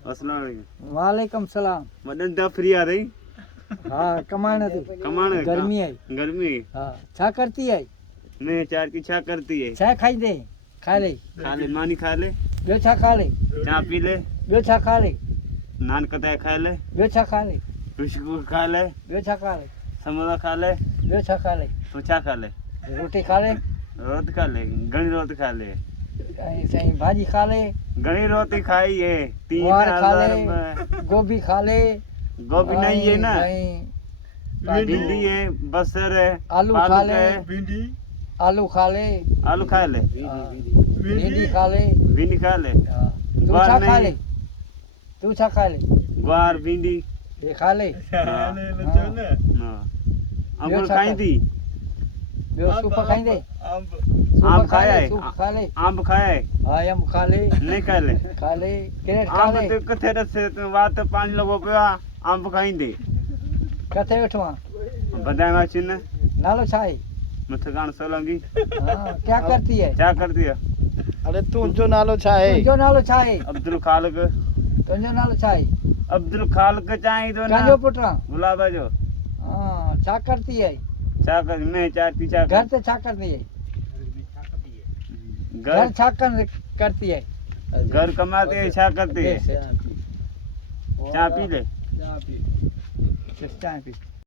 अस्सलाम वालेकुम। वालेकुम सलाम। मदन दा फ्री आ रही हाँ कमाने थी कमाने गर्मी है। गर्मी हाँ छा करती है मैं चार की छा करती है छा खाई दे खा ले खा ले मानी खा ले ॿियो छा खा ले चा पी ले ॿियो छा खा ले नान कताए खा ले ॿियो छा खा ले बिस्कुट खा ले ॿियो छा खा ले समोसा खा ले ॿियो छा खा ले तो छा खा ले रोटी खा ले रोटी खा ले घणी रोटी खा ले ऐं साईं भाॼी खा ले घणी रोटी खाई है 3000 में में गोभी खा ले गोभी नहीं है ना ऐं भिंडी है बसर है आलू खा पालक ले है भिंडी आलू खा ले आलू खा ले भिंडी खा ले भिंडी खा ले हाँ। तू ग्वार छा खा नहीं। ले तू छा खा ले ग्वार भिंडी ये खा ले हाँ अंगूर छा खाई खा? थी ॿियो सूप खाईंदे सूप आम खा खाया ले है सूप खा ले आम खाया है हाँ अंब खा ले नहीं खा ले खा ले कैरेट खा आम ले तो किथे रसे तो बात तो 5 लोगों पे आम खाई दे किथे वेठो आहे बधाई माचिन नालो छा आहे मथगान सोलंगी हाँ क्या करती है क्या करती है अरे तुंहिंजो नालो छा आहे तुंहिंजो नालो छा आहे अब्दुल खालिक तुंहिंजो नालो छा आहे अब्दुल खालिक चाही तो ना कंहिंजो पुटु आहे गुलाबा जो हाँ छा करती है छा कर मैं चाहती छा घर ते छा करती है घर घर छा करती है घर कमाते है छा करती है चाय चाय पी ले पी